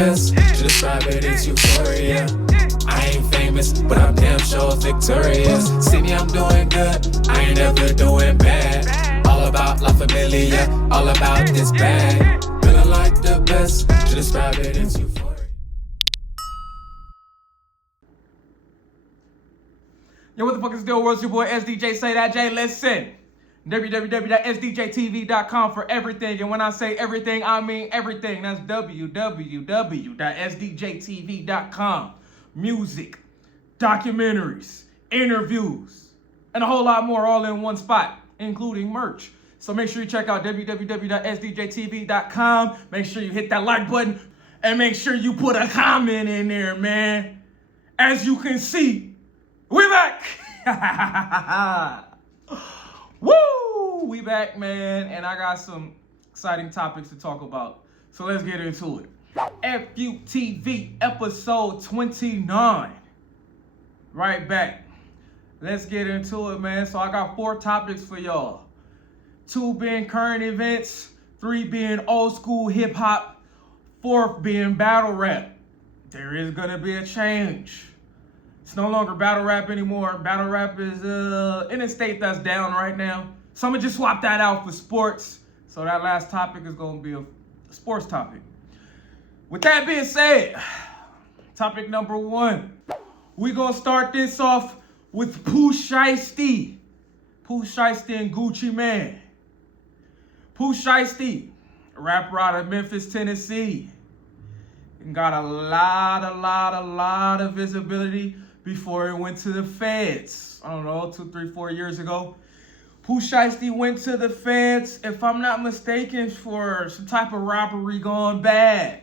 best to describe it is euphoria. I ain't famous, but I'm damn sure victorious. See me, I'm doing good, I ain't ever doing bad. All about La Familia, all about this bag. Feeling like the best to describe it is euphoria. Yo, what the fuck is the deal, world? It's your boy SDJ, say that Jay. Listen, www.sdjtv.com for everything. And when I say everything, I mean everything. That's www.sdjtv.com. Music, documentaries, interviews, and a whole lot more all in one spot, including merch. So make sure you check out www.sdjtv.com. Make sure you hit that like button and make sure you put a comment in there, man. As you can see, we back! Woo! We back, man, and I got some exciting topics to talk about. So let's get into it. EFYOUtv episode 29. Right back. Let's get into it, man. So I got 4 topics for y'all. 2 being current events, 3 being old school hip hop, 4th being battle rap. There is gonna be a change. It's no longer battle rap anymore. Battle rap is in a state that's down right now. So I'm gonna just swap that out for sports. So that last topic is gonna be a sports topic. With that being said, topic number 1. We gonna start this off with Shiesty. Shiesty and Gucci Mane. Shiesty, a rapper out of Memphis, Tennessee. And got a lot of visibility before it went to the feds. I don't know, 2, 3, 4 years ago. Shiesty went to the feds, if I'm not mistaken, for some type of robbery gone bad.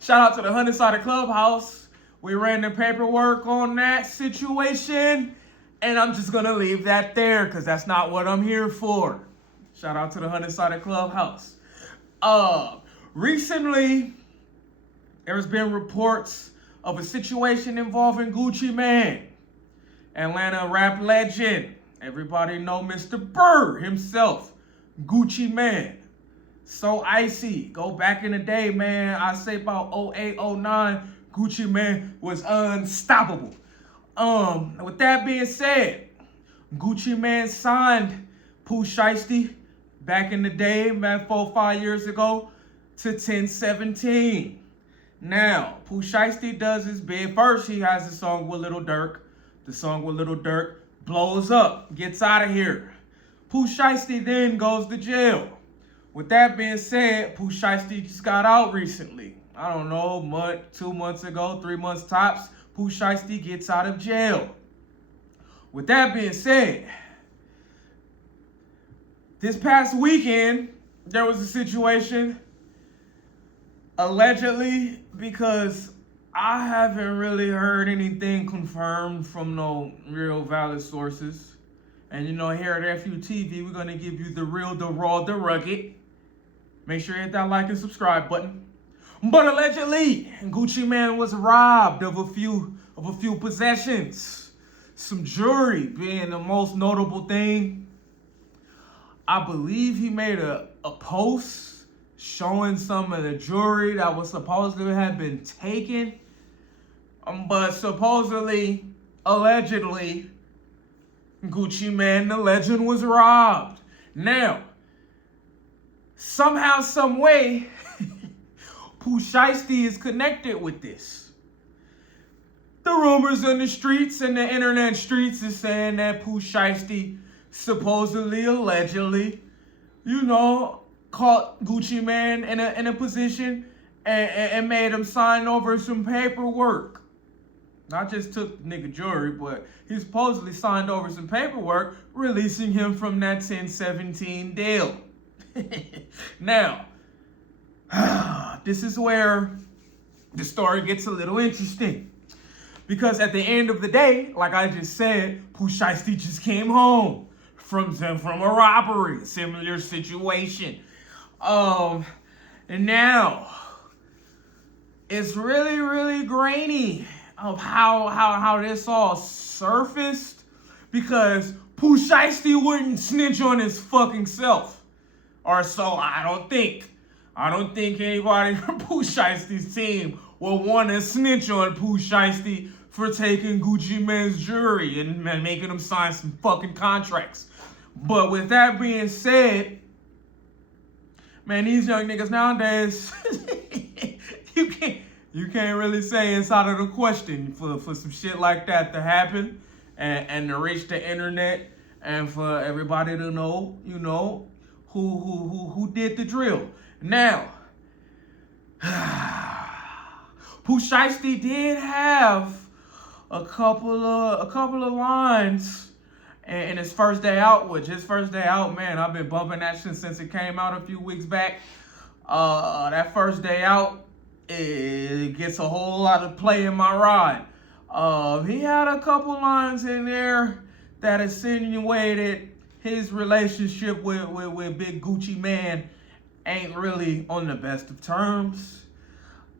Shout out to the 100-sided clubhouse. We ran the paperwork on that situation, and I'm just gonna leave that there because that's not what I'm here for. Shout out to the 100-sided clubhouse. Recently, there's been reports of a situation involving Gucci Mane, Atlanta rap legend. Everybody know Mr. Burr himself, Gucci Mane. So icy. Go back in the day, man. I say about 08, 09, Gucci Mane was unstoppable. With that being said, Gucci Mane signed Shiesty back in the day, man, 4 or 5 years ago, to 1017. Now, Shiesty does his bid. First, he has a song with Lil Durk. The song with Lil Durk blows up, gets out of here. Shiesty then goes to jail. With that being said, Shiesty just got out recently. I don't know, month, 2 months ago, 3 months tops. Shiesty gets out of jail. With that being said, this past weekend, there was a situation, allegedly, because I haven't really heard anything confirmed from no real valid sources. And you know, here at EFYOUtv, we're going to give you the real, the raw, the rugged. Make sure you hit that like and subscribe button. But allegedly, Gucci Mane was robbed of a few possessions. Some jewelry being the most notable thing. I believe he made a post showing some of the jewelry that was supposedly had been taken. But supposedly, allegedly, Gucci Mane, the legend, was robbed. Now, somehow, some way, Shiesty is connected with this. The rumors in the streets and the internet streets is saying that Shiesty supposedly, allegedly, you know, caught Gucci Mane in a position and made him sign over some paperwork. Not just took the nigga jewelry, but he supposedly signed over some paperwork releasing him from that 1017 deal. Now, this is where the story gets a little interesting. Because at the end of the day, like I just said, Shiesty just came home from a robbery, a similar situation. And now, it's really grainy of how this all surfaced, because Shiesty wouldn't snitch on his fucking self. Or so I don't think. I don't think anybody from Pooh Shiesty's team will want to snitch on Pooh Shiesty for taking Gucci Mane's jewelry and making him sign some fucking contracts. But with that being said, man, these young niggas nowadays, you can't really say it's out of the question for some shit like that to happen and to reach the internet and for everybody to know, you know, who did the drill. Now, Pooh Shiesty did have a couple of lines in his first day out, which his first day out, man, I've been bumping that shit since it came out a few weeks back. That first day out, it gets a whole lot of play in my ride. He had a couple lines in there that insinuated his relationship with Big Gucci Mane ain't really on the best of terms.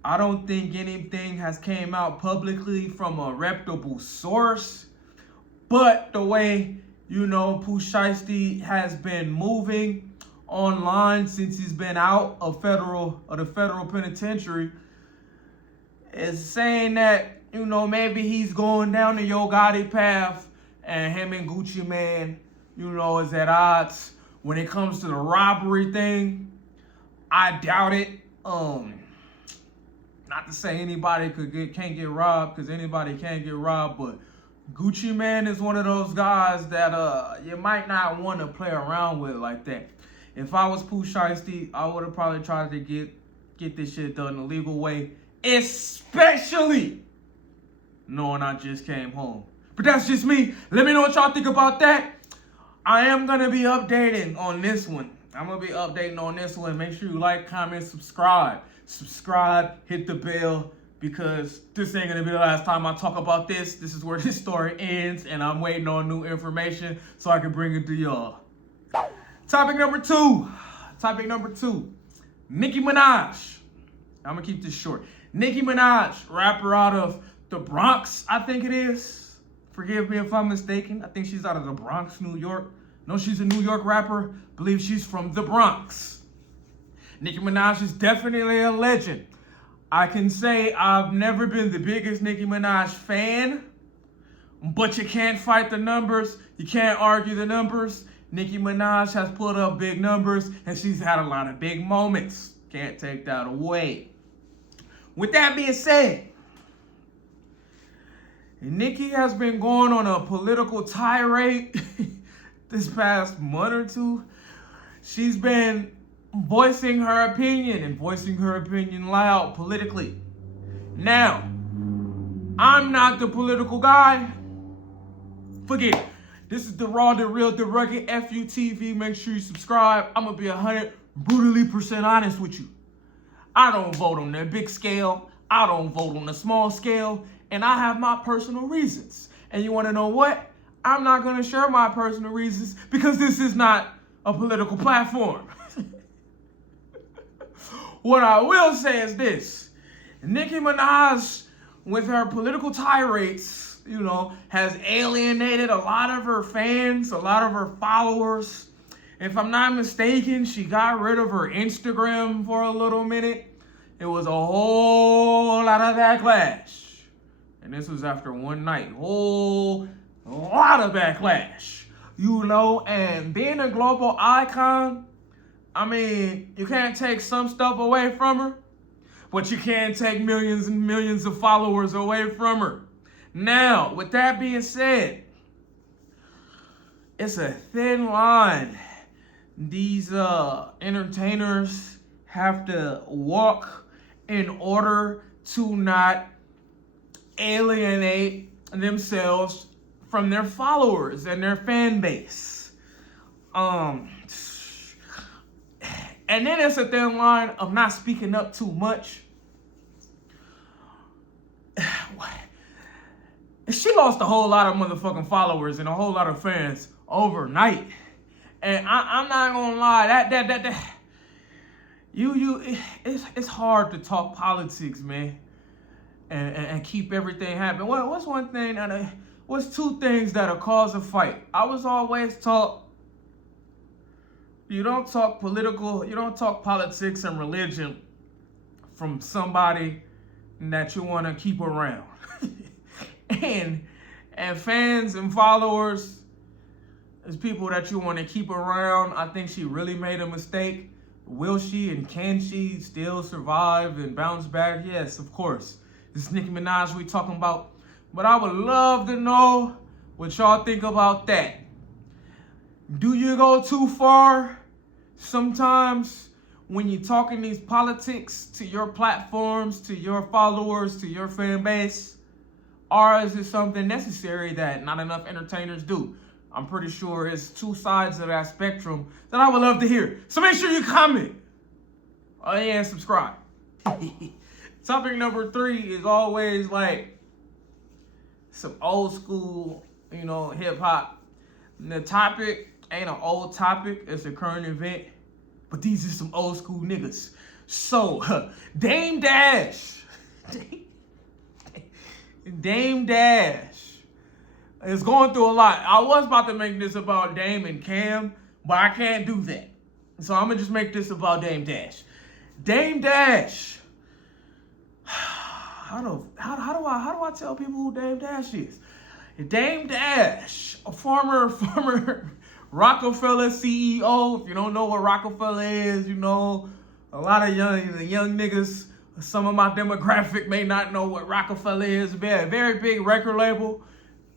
I don't think anything has came out publicly from a reputable source, but the way, you know, Pooh Shiesty has been moving online since he's been out of the federal penitentiary is saying that, you know, maybe he's going down the Yo Gotti path and him and Gucci Mane, you know, is at odds. When it comes to the robbery thing, I doubt it. Not to say anybody can't get robbed, because anybody can't get robbed, but Gucci Mane is one of those guys that you might not want to play around with like that. If I was Pooh Shiesty, I would have probably tried to get this shit done the legal way, especially knowing I just came home. But that's just me. Let me know what y'all think about that. I am going to be updating on this one. Make sure you like, comment, subscribe. Hit the bell, because this ain't going to be the last time I talk about this. This is where this story ends, and I'm waiting on new information so I can bring it to y'all. Topic number two. Nicki Minaj. I'm going to keep this short. Nicki Minaj, rapper out of the Bronx, I think it is. Forgive me if I'm mistaken. I think she's out of the Bronx, New York. No, she's a New York rapper. Believe she's from the Bronx. Nicki Minaj is definitely a legend. I can say I've never been the biggest Nicki Minaj fan, but you can't fight the numbers. You can't argue the numbers. Nicki Minaj has put up big numbers, and she's had a lot of big moments. Can't take that away. With that being said, Nicki has been going on a political tirade this past month or two. She's been voicing her opinion loud politically. Now, I'm not the political guy. Forget it. This is the raw, the real, the rugged Effyoutv. Make sure you subscribe. I'm gonna be 100% honest with you. I don't vote on the big scale. I don't vote on the small scale. And I have my personal reasons. And you wanna know what? I'm not gonna share my personal reasons because this is not a political platform. What I will say is this. Nicki Minaj, with her political tirades, you know, has alienated a lot of her fans, a lot of her followers. If I'm not mistaken, she got rid of her Instagram for a little minute. It was a whole lot of backlash. And this was after one night. Whole lot of backlash. You know, and being a global icon, I mean, you can't take some stuff away from her, but you can take millions and millions of followers away from her. Now, with that being said, it's a thin line these entertainers have to walk in order to not alienate themselves from their followers and their fan base. And then it's a thin line of not speaking up too much. She lost a whole lot of motherfucking followers and a whole lot of fans overnight. And I'm not gonna lie, it's hard to talk politics, man, and keep everything happening. What's one thing what's two things that'll cause a fight? I was always taught You don't talk politics and religion from somebody that you want to keep around. and fans and followers is people that you want to keep around. I think she really made a mistake. Will she and can she still survive and bounce back? Yes, of course. This is Nicki Minaj we talking about. But I would love to know what y'all think about that. Do you go too far sometimes when you're talking these politics to your platforms, to your followers, to your fan base? Or is it something necessary that not enough entertainers do? I'm pretty sure it's two sides of that spectrum that I would love to hear. So make sure you comment. Oh yeah, and subscribe. Topic number 3 is always like some old school, hip hop. The topic ain't an old topic, it's a current event. But these are some old school niggas. So, Dame Dash. Dame Dash is going through a lot. I was about to make this about Dame and Cam, but I can't do that. So I'm gonna just make this about Dame Dash. Dame Dash. How do I tell people who Dame Dash is? Dame Dash, a former Rockefeller CEO. If you don't know what Rockefeller is, a lot of young niggas, some of my demographic may not know what Rockefeller is. A very big record label.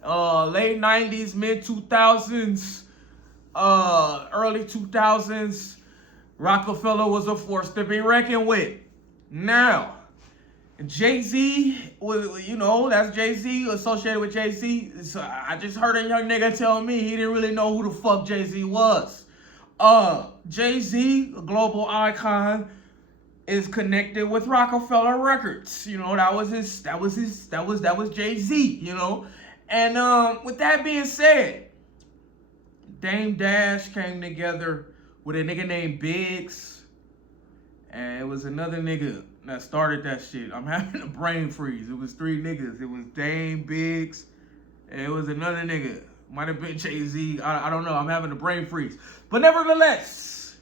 Late 90s, mid 2000s, early 2000s, Rockefeller was a force to be reckoned with. Now, Jay-Z was, that's Jay-Z, associated with Jay-Z. So I just heard a young nigga tell me he didn't really know who the fuck Jay-Z was. Jay-Z, a global icon, is connected with Rockefeller Records. That was Jay-Z, And with that being said, Dame Dash came together with a nigga named Biggs, and it was another nigga that started that shit. I'm having a brain freeze. It was 3 niggas. It was Dame, Biggs, and it was another nigga. Might have been Jay-Z. I don't know. I'm having a brain freeze. But nevertheless,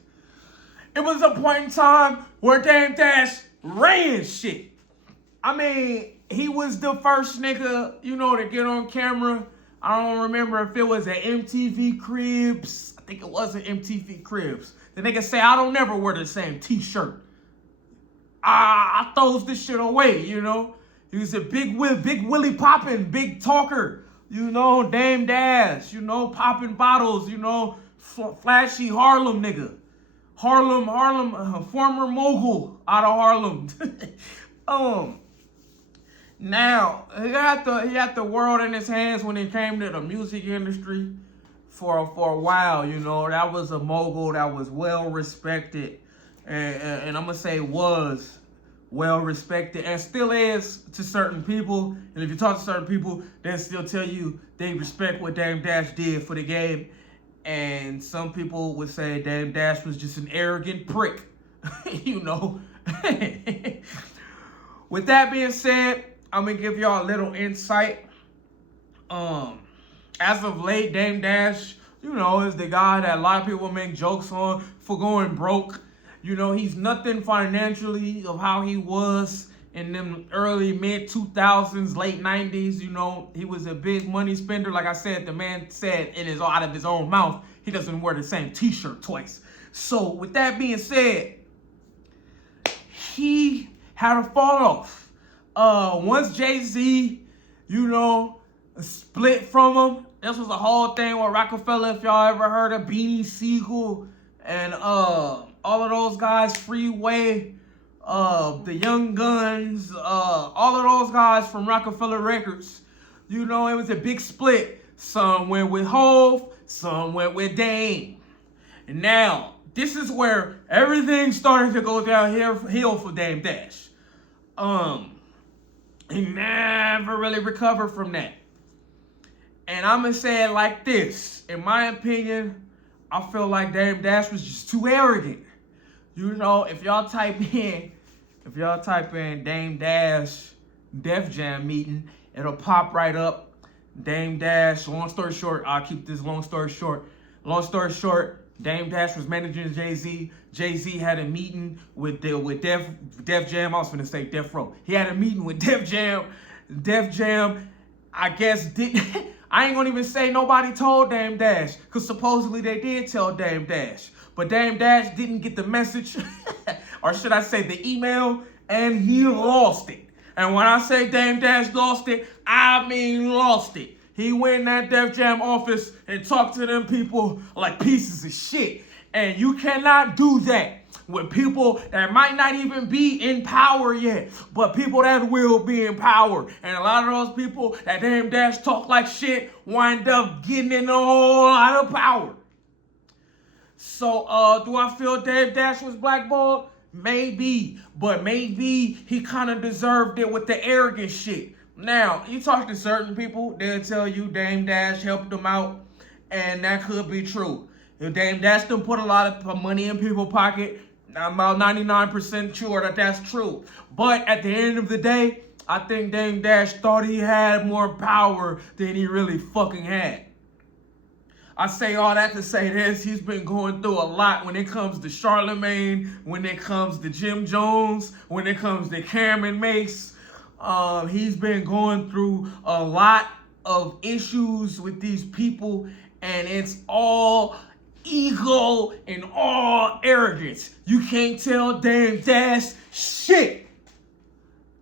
it was a point in time where Dame Dash ran shit. I mean, he was the first nigga, to get on camera. I don't remember if it was at MTV Cribs. I think it was at MTV Cribs. The nigga say, I don't never wear the same t-shirt. I throws this shit away, He was a big Willie poppin', big talker, Dame Dash, popping bottles, flashy Harlem nigga. Harlem, former mogul out of Harlem. Now, he had the world in his hands when it came to the music industry for a while, That was a mogul that was well respected. And I'm going to say was well respected and still is to certain people. And if you talk to certain people, they'll still tell you they respect what Dame Dash did for the game. And some people would say Dame Dash was just an arrogant prick, With that being said, I'm going to give y'all a little insight. As of late, Dame Dash, is the guy that a lot of people make jokes on for going broke. He's nothing financially of how he was in them early, mid 2000s, late 90s. He was a big money spender. Like I said, the man said out of his own mouth, he doesn't wear the same t-shirt twice. So with that being said, he had a fall off. Once Jay-Z, split from him, this was the whole thing with Rockefeller. If y'all ever heard of Beanie Siegel and all of those guys, Freeway, the Young Guns, all of those guys from Rockefeller Records, it was a big split. Some went with Hov, some went with Dame. And now, this is where everything started to go downhill for Dame Dash. He never really recovered from that. And I'm going to say it like this. In my opinion, I feel like Dame Dash was just too arrogant. If y'all type in Dame Dash Def Jam meeting, it'll pop right up. Dame Dash, long story short, I'll keep this long story short. Long story short, Dame Dash was managing Jay-Z. Jay-Z had a meeting with Def Jam. I was going to say Death Row. He had a meeting with Def Jam. Def Jam, I guess, I ain't going to even say nobody told Dame Dash, because supposedly they did tell Dame Dash. But Dame Dash didn't get the message, or should I say the email, and he lost it. And when I say Dame Dash lost it, I mean lost it. He went in that Def Jam office and talked to them people like pieces of shit. And you cannot do that with people that might not even be in power yet, but people that will be in power. And a lot of those people that Dame Dash talk like shit wind up getting in a whole lot of power. So, do I feel Dame Dash was blackballed? Maybe, but maybe he kind of deserved it with the arrogant shit. Now, you talk to certain people, they'll tell you Dame Dash helped them out, and that could be true. If Dame Dash done put a lot of money in people's pocket, I'm about 99% sure that that's true. But at the end of the day, I think Dame Dash thought he had more power than he really fucking had. I say all that to say this, he's been going through a lot when it comes to Charlemagne, when it comes to Jim Jones, when it comes to Cameron Mace. He's been going through a lot of issues with these people, and it's all ego and all arrogance. You can't tell Dame Dash shit.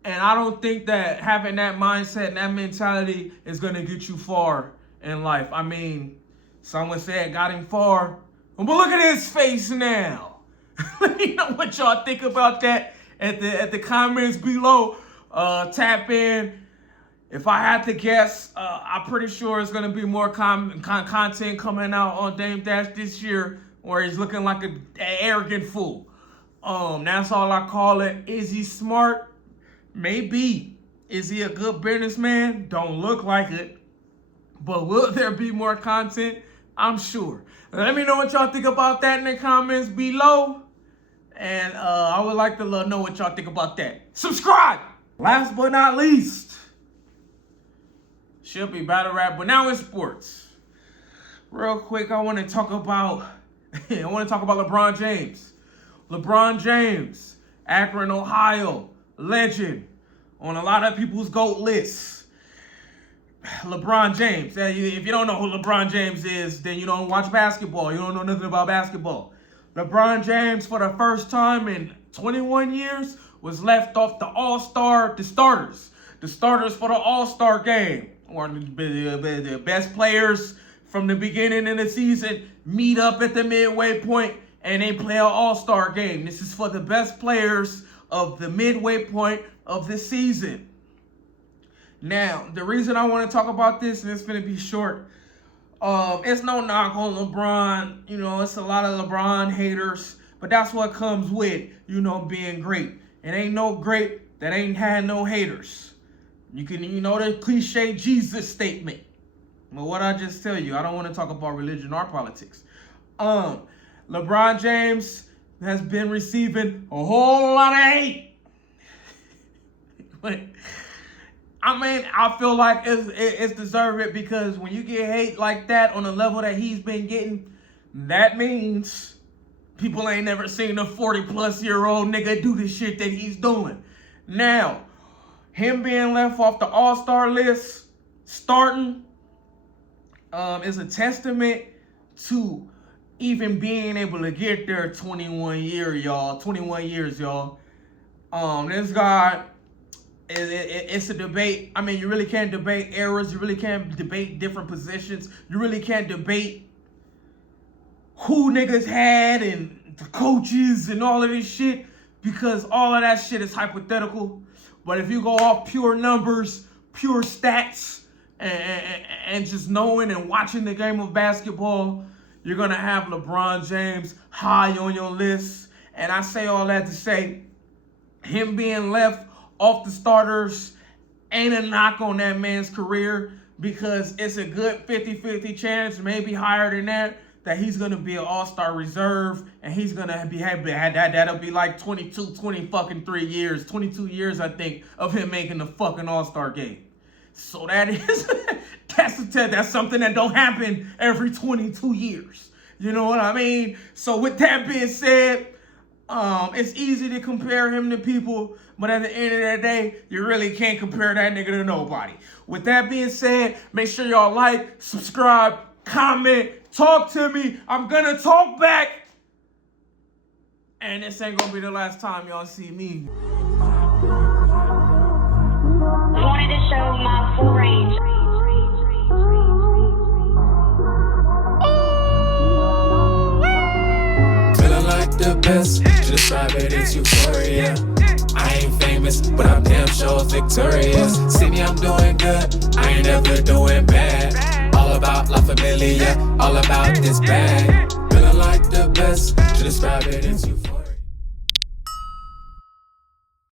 And I don't think that having that mindset and that mentality is going to get you far in life. I mean, someone said got him far, but look at his face now. Let me know what y'all think about that at the comments below. Tap in. If I had to guess, I'm pretty sure it's going to be more content coming out on Dame Dash this year where he's looking like an arrogant fool. That's all I call it. Is he smart? Maybe. Is he a good businessman? Don't look like it. But will there be more content? I'm sure. Let me know what y'all think about that in the comments below. And I would like to know what y'all think about that. Subscribe! Last but not least, should be battle rap, but now in sports. Real quick, I want to talk about LeBron James. LeBron James, Akron, Ohio, legend on a lot of people's GOAT lists. LeBron James. If you don't know who LeBron James is, then you don't watch basketball. You don't know nothing about basketball. LeBron James, for the first time in 21 years, was left off the starters. The starters for the All-Star game. Or the best players from the beginning of the season meet up at the midway point and they play an All-Star game. This is for the best players of the midway point of the season. Now, the reason I want to talk about this, and it's going to be short, it's no knock on LeBron. You know, it's a lot of LeBron haters, but that's what comes with, you know, being great. It ain't no great that ain't had no haters. You can, you know, the cliche Jesus statement. But what I just tell you, I don't want to talk about religion or politics. LeBron James has been receiving a whole lot of hate. But I mean, I feel like it's deserved because when you get hate like that on the level that he's been getting, that means people ain't never seen a 40-plus-year-old nigga do the shit that he's doing. Now, him being left off the All-Star list, starting, is a testament to even being able to get there 21 years, y'all. This guy, it's a debate. I mean, you really can't debate eras. You really can't debate different positions. You really can't debate who niggas had and the coaches and all of this shit, because all of that shit is hypothetical. But if you go off pure numbers, pure stats, and just knowing and watching the game of basketball, you're going to have LeBron James high on your list. And I say all that to say, him being left off the starters ain't a knock on that man's career, because it's a good 50-50 chance, maybe higher than that he's going to be an All-Star reserve, and he's going to be that'll be like 22 years, I think, of him making the fucking All-Star game. So that is, that's something that don't happen every 22 years. You know what I mean? So with that being said, it's easy to compare him to people, but at the end of the day, you really can't compare that nigga to nobody. With that being said, make sure y'all like, subscribe, comment, talk to me. I'm gonna talk back. And this ain't gonna be the last time y'all see me. Wanted to show my full range. Feeling like the best, to describe it is euphoria. I ain't famous, but I'm damn sure victorious. See me, I'm doing good, I ain't ever doing bad. All about La Familia, all about this bag. Feeling like the best, to describe it is euphoria.